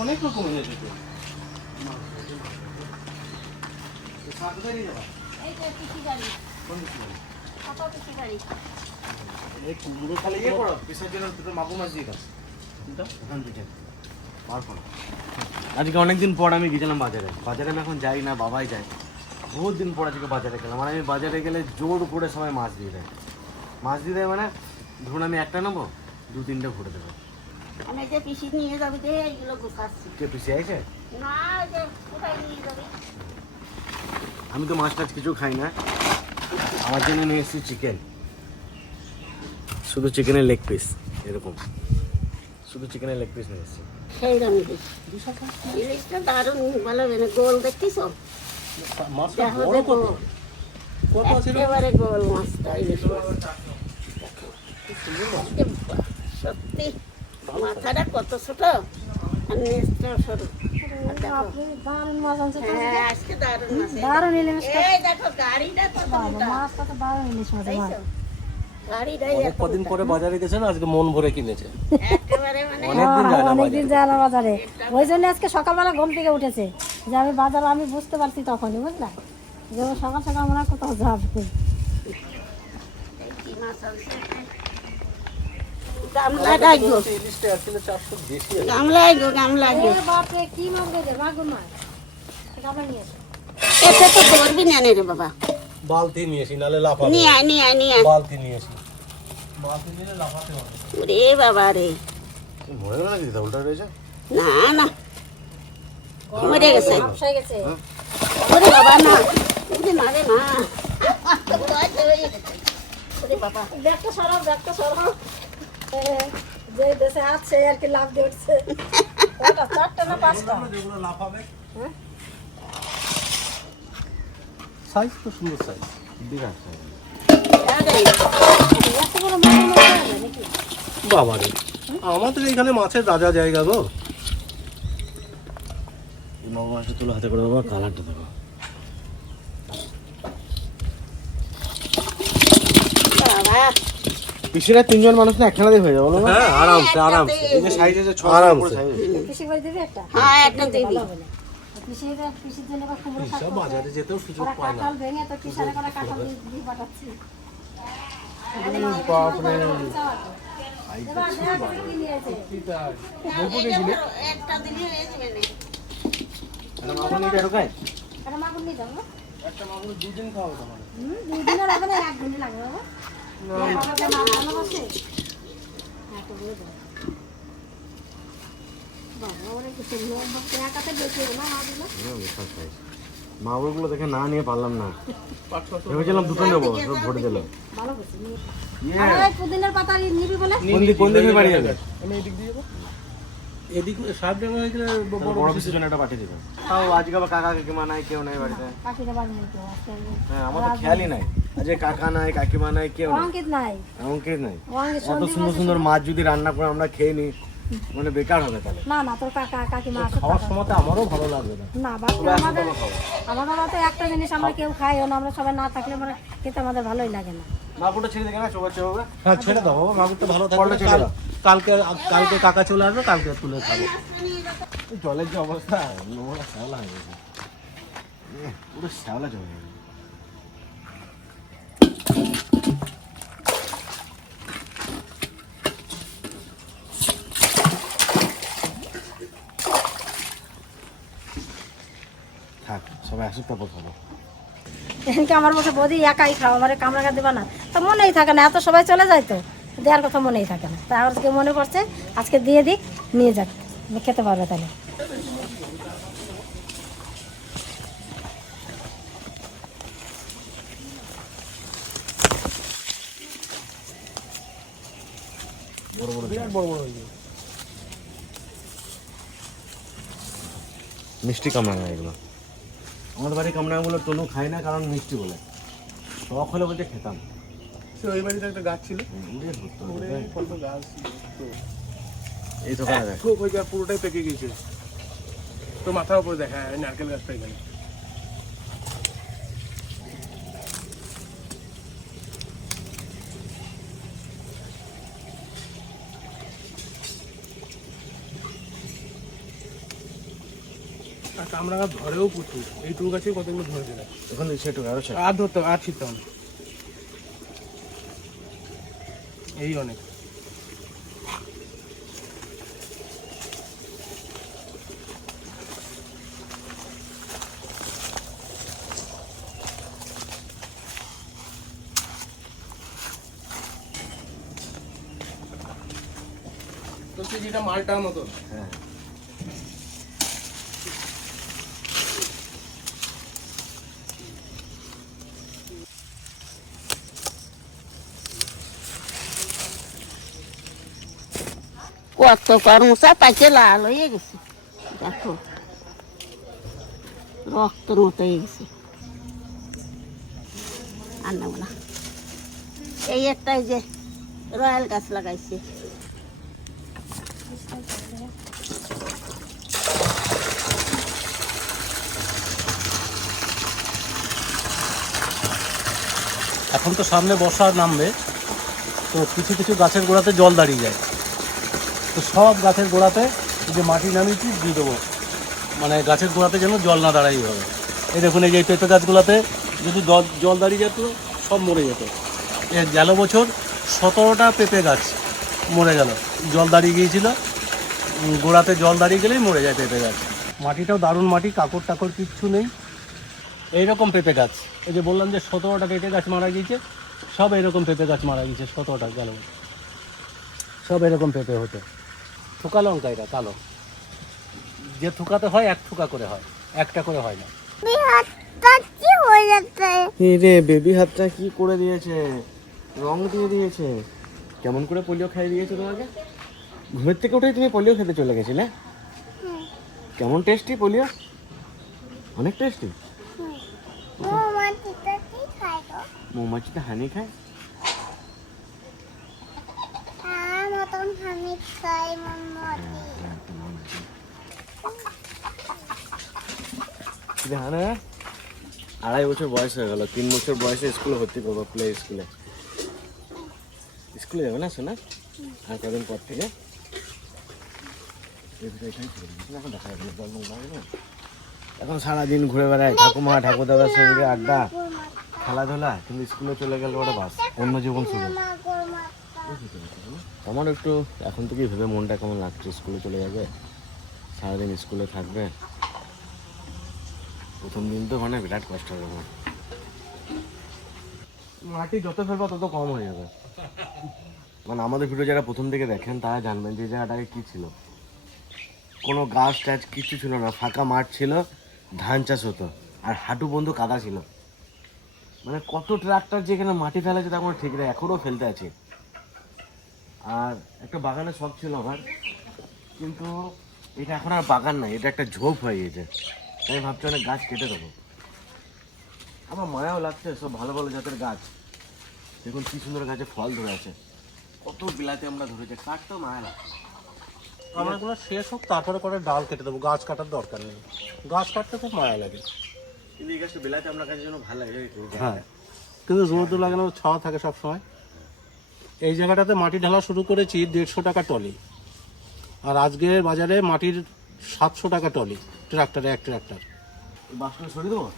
অনেক রকম হয়েছে তো। আজকে অনেকদিন পর আমি গেছিলাম বাজারে। বাজারে আমি এখন যাই না, বাবাই যায়। বহুত দিন পর আজকে বাজারে গেলাম। মানে আমি বাজারে গেলে জোর করে সবাই মাছ দিয়ে দেয়। মাছ দিয়ে দেয় মানে ধরুন আমি একটা নেবো, 2-3টে ভরে দেবো। আমি যে পিসি নিয়ে যাবে যে এইগুলো গুছাচ্ছি। কে পিসি আছে? না, যে কোথায় নিয়ে যাবে? আমি তো মাছ টাছ কিছু খাই না। আমার জন্য নিয়ে এসেছি চিকেন, শুধু চিকেনের লেগ পিস, এরকম শুধু চিকেনের লেগ পিস নিয়ে এসেছি। সেই দামি ইলিশটা দারুণ ভালো বেনে গোল দেখছিস? মাছটা বড় কত? কত ছিল? একেবারে গোল মাছটা ইলিশ মাছ। সত্যি মাথাটা কত ছোট আর নেজটা সরু। দারুণ মাছ আনছে তো। হ্যাঁ, আজকে দারুণ মাছ। দারুণ ইলিশ মাছ। এই দেখো গাড়িটা কত মোটা। মাছটা তো দারুণ ইলিশ মাছ। দেখছো? গাড়িটাই অনেক এত কদিন মোটা। পরে বাজারে গেছে না, আজকে মন ভরে কিনেছে। একেবারে মানে অনেকদিন যায় না বাজারে। ওই জন্য আজকে সকালবেলা ঘুম থেকে উঠেছে যে আমি বাজারে, আমি বুঝতে পারছি তখনই, বুঝলা যে ও সকাল সকাল মনে হয় কোথাও যাবে। এই কি মাছ আনছে? গামলাটাই গো, ইলিশটা আসলে 400 বেশি আছে। গামলাই গো, গামলাই গো। এ বাপরে, কি মাছ গেছে, মাগুর মাছ। এটা আমরা নিয়ে এসো। এতে তো করবি না রে বাবা। বালতি নিয়েছি, নালে লাফাবে। নিয়ে আয়, নিয়ে আয়, নিয়ে আয়। বালতি নিয়েছি, বালতি নিলে লাফাতে হবে। ওরে বাবা রে, মরে গেল নাকি? দিদা উল্টা রয়েছে। না না মরে গেছে। ব্যবসায় গেছে। ওরে বাবা না, ওরে মা রে মা। ওরে বাবা, ব্যাগটা সরাও, ব্যাগটা সরাও। যে দেশে আছে আর কি লাভ দিয়ে উঠছে। ওটা 4টা না 5টা? যেগুলো লাফাবে। হ্যাঁ? সাইজ তো সুন্দর সাইজ। বিরাট size। এত বড় মাগুর মাছ হবে নাকি? বাবা রে, আমাদের এখানে মাছের রাজা জায়গা গো। এই মাগুর মাছটা তুলে হাতে করে দেবো, কালারটা দেবো। বাবা, পিসিরা 3জন মানুষ না একখানা দিয়ে হয়ে যাবে, বলো না? হ্যাঁ, আরামসে আরামসে। এই যে সাইজ আছে 6 আরামসে। সাইজ। পিসি করে দিবি একটা? হ্যাঁ একটা দিবি। ভালো হবে না। পিসির জন্য আবার কুমড়ো শাক সব করছে। বাজারে যেতেও সুযোগ ওরা পায় না। কাঁঠাল ভেঙে তো পিসারে করে কাঁঠাল দিয়ে পাঠাচ্ছি। বাপরে, এবার দেখা যাবে কি নিয়েছে। একটা দিলে হয়ে যাবে না। এটা মাগুর নিতে ঢোকায়? একটা মাগুর নিয়ে যাও না? একটা মাগুর 2 দিন খাওয়া তোমার। 2 দিনের হবে না, 1 দিনই লাগবে বাবা। বাবা যে মাছ ভালোবাসে। হ্যাঁ, তো বলে দাও। বাবা, ওরা কিছু লোক ভক্ত একাতে বেঁচে না মাছগুলো। বিশাল size। মাগুরগুলো দেখে না নিয়ে পারলাম না। ভেবেছিলাম দুটো নেবো, সব ভরে দিল। ভালো করছি নিয়ে। ইয়ে, আর ওই পুদিনার পাতা নিবি বলে? কোন দিকে বাড়ি যাবে? আমি এদিক দিয়ে যাবো। এদিক সাহেব ডাঙ্গা হয়ে গেলে বড় বড় পিসের জন্য একটা পাঠিয়ে দিবেন। তাও আজকে আবার কাকা কাকিমা নাই, কেউ নাই বাড়িতে। কাকিরা বাড়ি নেই কেউ আজকে। হ্যাঁ, আমার তো খেয়ালই নাই। আজকে কাকা নাই, কাকিমা নাই, কেউ নাই। অঙ্কিত নাই। এমনকি নাই। অঙ্কিত এত সন্দীপ সুন্দর আছে। সুন্দর মাছ যদি রান্না করে আমরা খেয়ে নিই, মানে বেকার হবে তাহলে। না না, তোর কাকা কাকিমা আছে। খাওয়ার সময় তো আমারও ভালো লাগবে না। না বাকি আমাদের তো একটা জিনিস আমরা কেউ খাইও না, আমরা সবাই না থাকলে মানে খেতে আমাদের ভালোই লাগে না। মাগুরটা ছেড়ে দেখে না, চোখে চোখে। হ্যাঁ, ছেড়ে দাও বাবা, মাগুরটা ভালো পরটা থাকবে। ছেড়ে দাও। কালকে কালকে কাকা চলে আসবে, কালকে তুলে খাবো। জলের যে অবস্থা, নোংরা শ্যাওলা হয়ে গেছে। পুরো শ্যাওলা জমে গেছে। থাক, সবাই আসুক তারপর খাবো। এখানকে আমার বসে বৌদি একাই খাও, আমার কামড়া দেবা না, তা মনেই থাকে না, এত সবাই চলে যায় তো দেওয়ার কথা মনেই থাকে না। তা আজকে মনে পড়ছে, আজকে দিয়ে দিক, নিয়ে যাক, খেতে পারবে তাহলে। বিরাট বড় বড় হয়ে যাবে। মিষ্টি কামরাঙা এগুলো। আমাদের বাড়ির কামরাঙাগুলো তনু খায় না, কারণ মিষ্টি বলে। শখ হলে বলতে খেতাম। সে ওই বাড়িতে একটা গাছ ছিল, উড়ে ধরতো। ওরে কত গাছ ছিল তো। এই তো করা যায়। খুব ওই গাছ পুরোটাই পেকে গেছে। তো মাথার উপরে দেখা ওই নারকেল গাছটা এখানে। আর কামড়া গাছ ধরেও প্রচুর, এইটুকু গাছে কতগুলো ধরেছে না। এখন সেটু আরো ছেটু। আর ধরতে হবে, আর ছিটতে হবে, এই অনেক। তো যেটা মালটার মতো। হ্যাঁ কত করমচা পাকে লাল হয়ে গেছে, দেখো রক্তের মতো হয়ে গেছে। আর নেব না। এই একটাই যে রয়্যাল গাছ লাগাইছে, এখন তো সামনে বর্ষা নামবে, তো কিছু কিছু গাছের গোড়াতে জল দাঁড়িয়ে যায়, তো সব গাছের গোড়াতে এই যে মাটি নামিয়েছি দিয়ে দেবো, মানে গাছের গোড়াতে যেন জল না দাঁড়াই হবে। এই দেখুন এই যে পেঁপে গাছগুলোতে যদি জল দাঁড়িয়ে যেত সব মরে যেত। গেল বছর 17টা পেঁপে গাছ মরে গেল, জল দাঁড়িয়ে গিয়েছিল, গোড়াতে জল দাঁড়িয়ে গেলেই মরে যায় পেঁপে গাছ। মাটিটাও দারুণ মাটি, কাকড় টাকড় কিচ্ছু নেই। এইরকম পেঁপে গাছ, এই যে বললাম যে 17টা পেঁপে গাছ মারা গিয়েছে, সব এরকম পেঁপে গাছ মারা গিয়েছে 17টা গেল, সব এরকম পেঁপে হতো। থোকা লঙ্কা এটা কালো, যে থোকাতে হয় এক থোকা করে হয়, একটা করে হয় না। রে বেবি হাতটা কি করে দিয়েছে, রং দিয়ে দিয়েছে। কেমন করে পোলিও খাইয়ে দিয়েছে তোমাকে? ঘুমের থেকে উঠেই তুমি পোলিও খেতে চলে গেছিলে? কেমন টেস্টি পোলিও? অনেক টেস্টি। মৌমাছিটা হানি খায়? হ্যাঁ, 2.5 বছর বয়স হয়ে গেল, 3 বছর বয়সে স্কুলে ভর্তি করবো, প্লে স্কুলে। স্কুলে যাবে না শোনা? আর কদিন পর থেকে এখন সারাদিন ঘুরে বেড়ায়, ঠাকুমা ঠাকুরদাদার সঙ্গে আড্ডা খেলাধুলা, কিন্তু স্কুলে চলে গেলে ওটা বাস অন্য জীবন শুরু। আমার একটু এখন থেকেই ভেবে মনটা কেমন লাগছে, স্কুলে চলে যাবে, সারাদিন স্কুলে থাকবে। প্রথম দিন তো মানে বিরাট কষ্ট হবে আমার। মাটি যত ফেলবা তত কম হয়ে যাবে। মানে আমাদের ভিডিও যারা প্রথম থেকে দেখেন তারা জানবেন যে জায়গাটাকে কী ছিল, কোনো গাছ টাছ কিছু ছিল না, ফাঁকা মাঠ ছিল, ধান চাষ হতো, আর হাঁটু বন্ধু কাদা ছিল। মানে কত ট্রাক্টর যেখানে মাটি ফেলেছে তা কোনো ঠিক নেই, এখনও ফেলতে আছে। আর একটা বাগানের শখ ছিল আমার, কিন্তু এটা এখন আর বাগান নাই, এটা একটা ঝোপ হয়ে গেছে। আমি ভাবছি অনেক গাছ কেটে দেবো। আমার মায়াও লাগছে, সব ভালো ভালো জাতের গাছ, দেখুন কি সুন্দর গাছে ফল ধরে আছে, কত বিলাতে আমরা ধরেছি, কাটতেও মায়া লাগছে। আমার এগুলো শেষ হোক তারপরে করে ডাল কেটে দেবো, গাছ কাটার দরকার নেই, গাছ কাটতে খুব মায়া লাগে। কিন্তু এই গাছটা বিলাতে আমরা কাজের জন্য ভালো লাগে। হ্যাঁ, কিন্তু রোদ লাগানো ছাওয়া থাকে সব সময়। এই জায়গাটাতে মাটি ঢালা শুরু করেছি 150 টাকা টলি, আর আজকে বাজারে মাটির 700 টাকা টলি, ট্রাক্টরে, এক ট্রাক্টর। বাসটা সরিয়ে দেবো।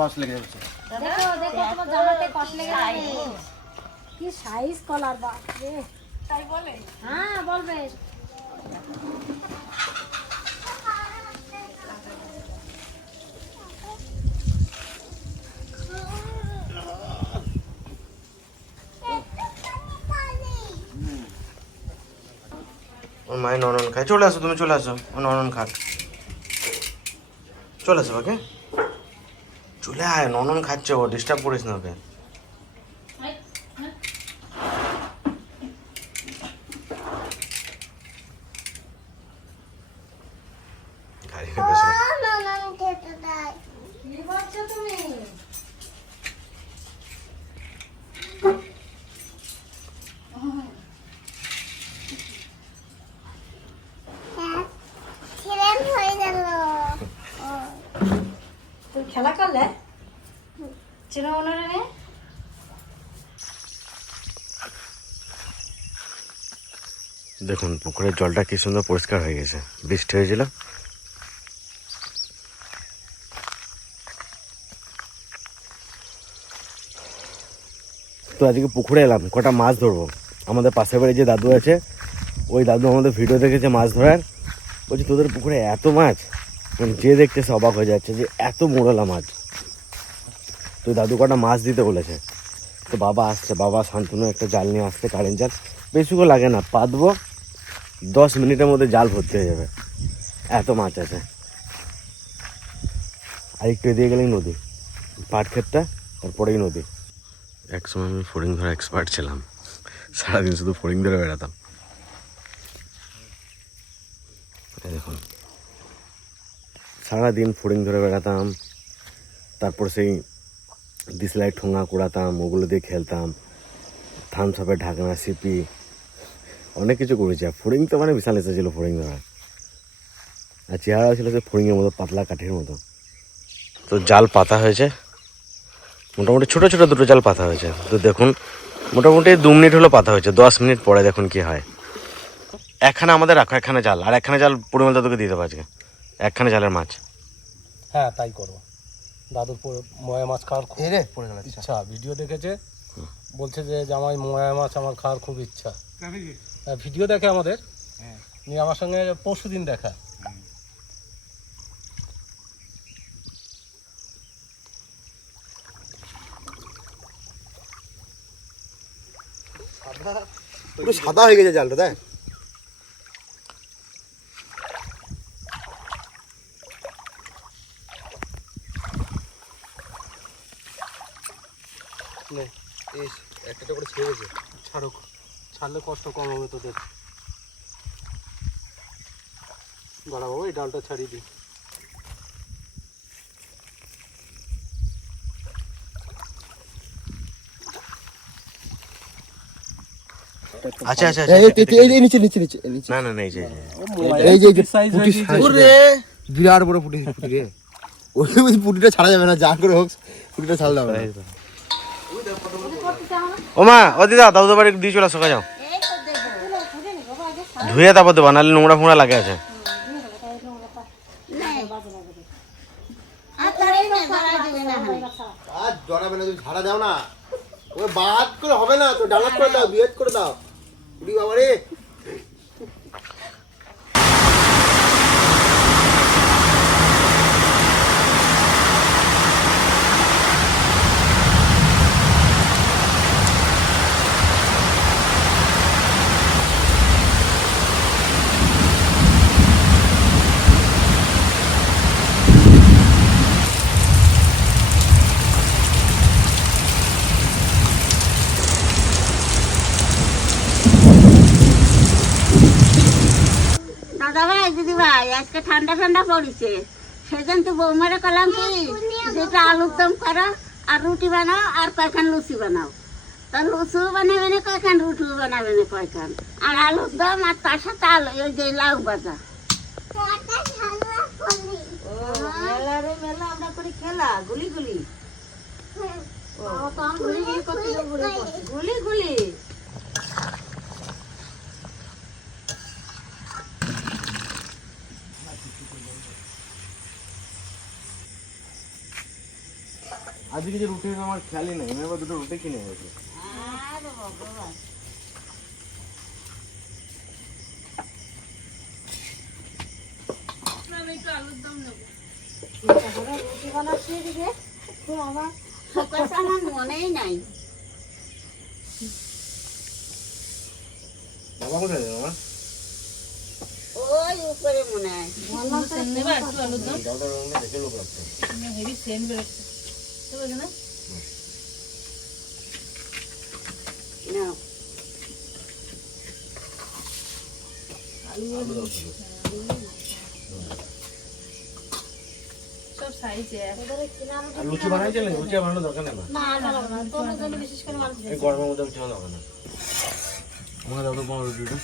কষ্ট লেগে যাচ্ছে। দেখো দেখো তোমার জামাতে কষ্ট লেগে যাবে। কি সাইজ কলার, বাপ রে। তাই বলে? হ্যাঁ বলবে। ওর মায়ের ননন খায়, চলে আসো, তুমি চলে আসো, ও ননন খাক, চলে আসো ওকে। চলে আয়, ননন খাচ্ছে, ও ডিস্টার্ব করিস না ওকে। কি করছো তুমি? তুমি খেলা করলে চিনো মনে নেই? দেখুন পুকুরের জলটা কি সুন্দর পরিষ্কার হয়ে গেছে, বৃষ্টি হয়েছিল। তো আজকে পুকুরে এলাম, কটা মাছ ধরবো। আমাদের পাশের বাড়ি যে দাদু আছে, ওই দাদু আমাদের ভিডিও দেখেছে মাছ ধরার, বলছে তোদের পুকুরে এত মাছ, মানে যে দেখতে সে অবাক হয়ে যাচ্ছে যে এত মোড়লা মাছ। তো দাদু কটা মাছ দিতে বলেছে। তো বাবা আসছে, বাবা শান্তনু একটা জাল নিয়ে আসছে, কারেন্ট জাল, বেশিক্ষণ লাগে না, পাতবো 10 মিনিটের মধ্যে জাল ভর্তি হয়ে যাবে, এত মাছ আছে। আর একটু এদিকে গেলেই নদী, পাট ক্ষেতটা, তারপরেই নদী। একসময় আমি ফড়িং ধরা এক্সপার্ট ছিলাম, সারাদিন শুধু ফড়িং ধরে বেড়াতাম। দেখুন সারাদিন ফড়িং ধরে বেড়াতাম, তারপর সেই দিশলাই ঠোঙা কুড়াতাম, ওগুলো দিয়ে খেলতাম, থামস আপের ঢাকনা, সিপি, অনেক কিছু করেছি। আর ফড়িং তো মানে বিশাল এসেছিলো ফড়িং ধরা, আর চেহারা ছিল সে ফড়িংয়ের মতো, পাতলা কাঠের মতো। তো জাল পাতা হয়েছে, মোটামুটি ছোটো ছোটো দুটো জাল পাতা হয়েছে। তো দেখুন মোটামুটি 2 মিনিট হলো পাতা হয়েছে, 10 মিনিট পরে দেখুন কি হয়। একখানে আমাদের রাখো, একখানে জাল, আর একখানে জাল পরিমল দাদুকে দিয়ে দেবো আজকে, একখানে জালের মাছ। হ্যাঁ তাই করবো, দাদুর ময়া মাছ খাওয়ার ইচ্ছা, ভিডিও দেখেছে, বলছে যে জামাই ময়া মাছ আমার খাওয়ার খুব ইচ্ছা। ভিডিও দেখে আমাদের, নিয়ে আমার সঙ্গে পরশু দিন দেখা। পুরো সাদা হয়ে গেছে জালটা, তাই একটা করে ছেড়েছে, ছাড়ুক, ছাড়লে কষ্ট কম হবে তোদের। দাঁড়া বাবা, এই ডালটা ছাড়িয়ে দিই। আচ্ছা আচ্ছা, নিচে নিচে নিচে নিচে না না না, এই যে এই যে পুটি বিরাট বড় পুটি, পুটি রে, ওই পুটিটা ছাড়া যাবে না, যা করে হোক পুটিটা ছাড়লে হবে না। ও মা, ও দিদা দাদু বাড়ি দিয়ে চলে আসো, যাও ধুয়ে তারপর দেবো, নাহলে নোংরা ফোংরা লাগে আছে। আর জড়াবে না, তুমি ঝাড়া দাও না, ওই বাদ করে হবে না তো, ডালাত করে দাও, বিয়েত করে দাও। পুরি বাবা রে, দাদা ভাই, দিদি ভাই, আজকে ঠান্ডা ঠান্ডা পড়েছে, সেদিন তো বৌমারে কলাম কি যেটা আলুর দম করো, আর রুটি বানাও, আর কয়খান লুচি বানাও। তা লুচিও বানাবে না কয়খান, রুটিও বানাবে না কয়খান, আর আলুর দম, আর তার সাথে আলু, ওই যে লাউ ভাজা। মেলা আমরা করি খেলা, গুলি গুলি, গুলি গুলি। আজকে কিছু রুটি আমার খেয়ালই নেই, আমি আবার দুটো রুটি কিনে গেছি। আমার মনেই নাই। বাবা কোথায় যাবে আমার? ওই উপরে মনে হয়। দেখে লোক রাখছে। নাও। আর লুচি বানাইছে না, লুচি বানানোর দরকার নেই না, বিশেষ করে মানুষ এই গরমের মধ্যে লুচি বানানো দরকার নেই। আমার দাদা বড় রুটিটা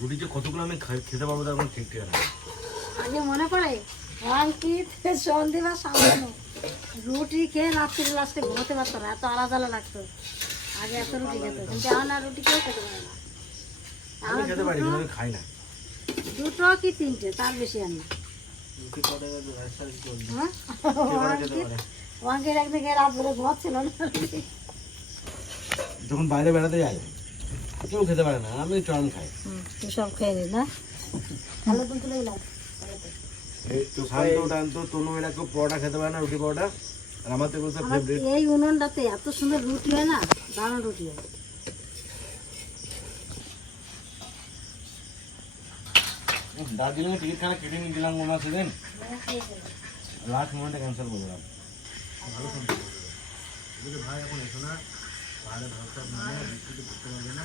রুটি যে কতগুলো আমি খেতে পারবো তার কোনো ঠিক ঠিক আছে। আগে মনে পড়ে অঙ্কিত সন্ধে বা সামনে রুটি খেয়ে রাত্রি লাস্টে ঘুমোতে পারতো না, এত আলাদা লাগতো। আগে এত রুটি খেত, কিন্তু এখন আর রুটি কেউ খেতে পারে না। আমি খেতে পারি কিন্তু আমি খাই না। দুটো কি তিনটে, তার বেশি আর না। হ্যাঁ? অঙ্কিত একদিকে রাত ধরে ঘুমাচ্ছিল না। যখন বাইরে বেড়াতে যাই কেউ খেতে পারে না, আমি চরম খাই। তুই সব খেয়ে নিস না, ভালো দিন তুলে দিলাম। শান্ত টান্ত তনু এরা কেউ পরোটা খেতে পারে না, রুটি পরোটা। আর আমার তো বলতে আমার ফেভারিট এই উনুনটাতে এত সুন্দর রুটি হয় না, দারুণ রুটি হয়। দার্জিলিং এর টিকিট খানা কেটে নিয়ে দিলাম ওনা সেদিন, লাস্ট মোমেন্টে ক্যান্সেল করে দিলাম। ভাই এখন এসো না, পাহাড়ে ধরতে পারবে না,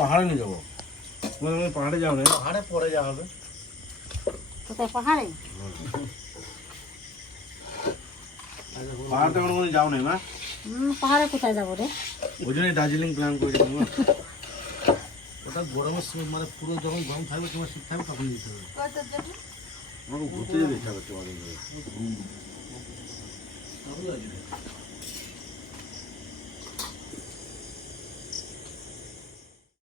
পাহাড়ে নিয়ে যাবো। পাহাড়ে যাও না, পাহাড়ে পরে যাওয়া হবে। কোথায় পাহাড়ে? পাহাড়ে কোনো যাও নাই মা, পাহাড়ে কোথায় যাবো রে? ওই জন্যই দার্জিলিং প্ল্যান করে যাবো। ওটা গরমের সময় মানে পুরো যখন গরম থাকবে তোমার শীত থাকবে তখন যেতে হবে। আমাকে ঘুরতে যেতে ইচ্ছা করছে অনেক।